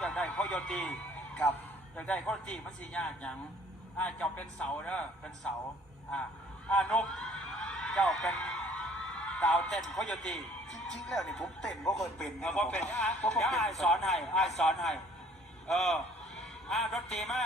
อยากได้เขาโยนดีครับอยากได้เขาดีมันสียากหยังอ่าเจ้าเป็นเสาเด้อเป็นเสาอ่าอ่านุกเจ้าเป็นดาวเต้นเขาโยนดีจริงๆแล้วนี่ผมเต้นบ่เคยเป็นเออว่าเป็นอะผมเดี๋ยวเป็นอายสอนให้อายสอนให้เอออ่าดนตรีมา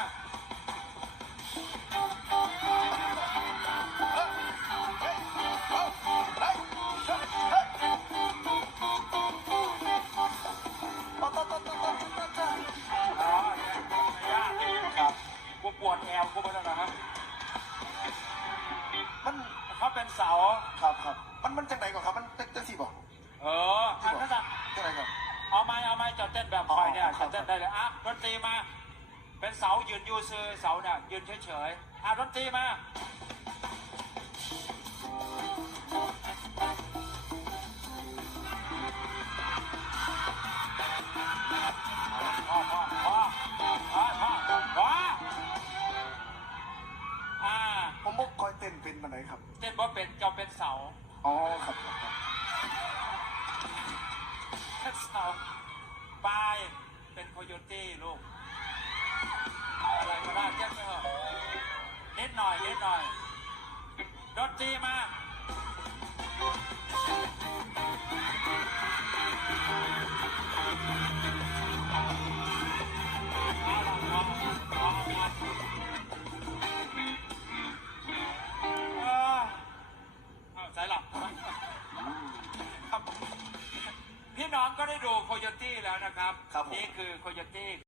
ปวดแอวกูไม่ได้หรอกครับมันเขาเป็นเสาครับครับมันมันจังไหนก่อนครับ มันจังจังสิบอกเอออันนั้นอะจังไหนครับเอาไม้เอาไม้จอดเต้นแบบคอยเนี่ยอ๋อครัจบอดเต้นได้เลยอะดนตรีมา เป็นเสายืนอยู่ซื้อเสาเนี่ยยืนเฉยๆอะดนตรีมา เต้นว่าเป็นเจ้าเป็นเสาอ๋อครับครับครับเป็นเสาปลายเป็นโคโยตี้ลูก อะไรก็ได้เจ๊ไปเถอะนิดหน่อยนิดหน่อยดนตรีมาเอา น้องก็ได้ดูโคโยตี้แล้วนะครับ ครับผม นี่คือโคโยตี้